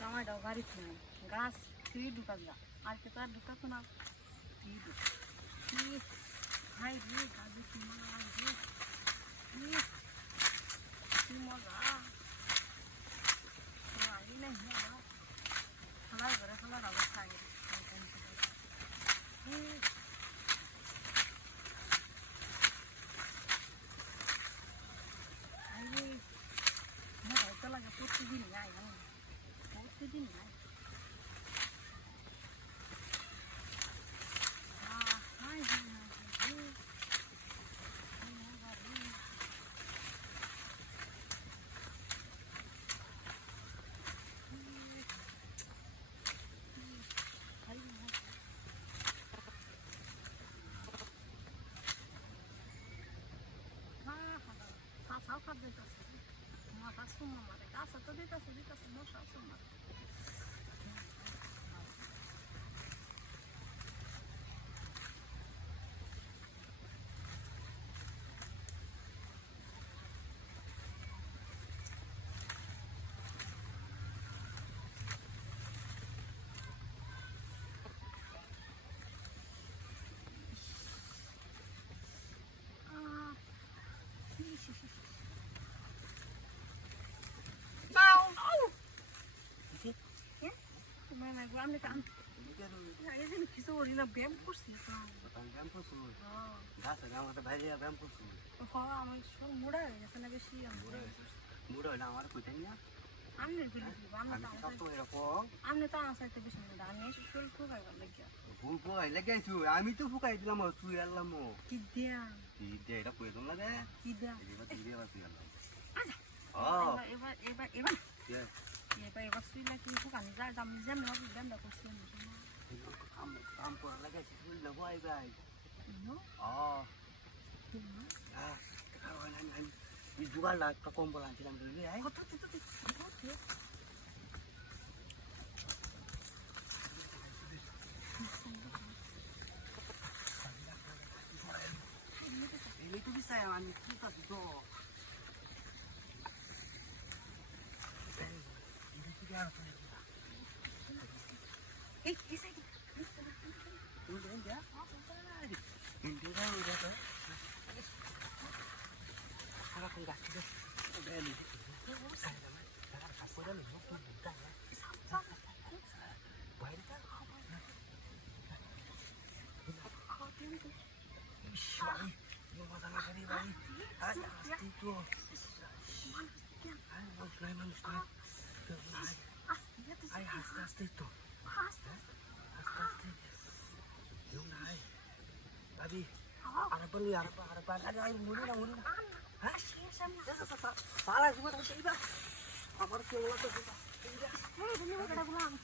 জামাইটাও বাড়িতে নাই গাছ তুই ঢুকাস গা আর কে তো আর ঢুকাতো না তুই ভাই রে গাছে কি মজা আগে নাই খেলার ঘরে খেলার অবস্থা আগে হয়তো লাগে প্রতিদিন নাই প্রতিদিন নাই Sao phát được mà ta sung mà ta sao tôi đi ta nó sao sung mà Amne kan ya ini kiso orina bem kursi bem kursi das ga mata bhaiya bem kursi ha amai shor muda hai jese na beshi muda na amar koi tanya amne bili amne ta to eroko amne ta asai te beshi muda ami shor fukai gam legya fukai lagai chu ami to fukai dilam su yallam kidya eta koi dum lage kidya eba dire ba tu yallam aja eba yes এবার এবার শুইলা কি ফুকান যায় দাম যেন না যেন করছি কাম করা লাগে শুই না ভাই ভাই এই জুগার লাগ কম বলা ছিলাম রে আই কত এই তো bisa আমি কি তা তো এই এসে udah ya ini kan udah tuh kalau aku nggak sih udah ini aku udah mau buka ya baik kan ini masalah kali lagi ada itu ayo Sulaiman ay hasta itu yung nai abi harapan ada air mulu hah salah semua tapi iba apa harus yang waktu kita ini udah pulang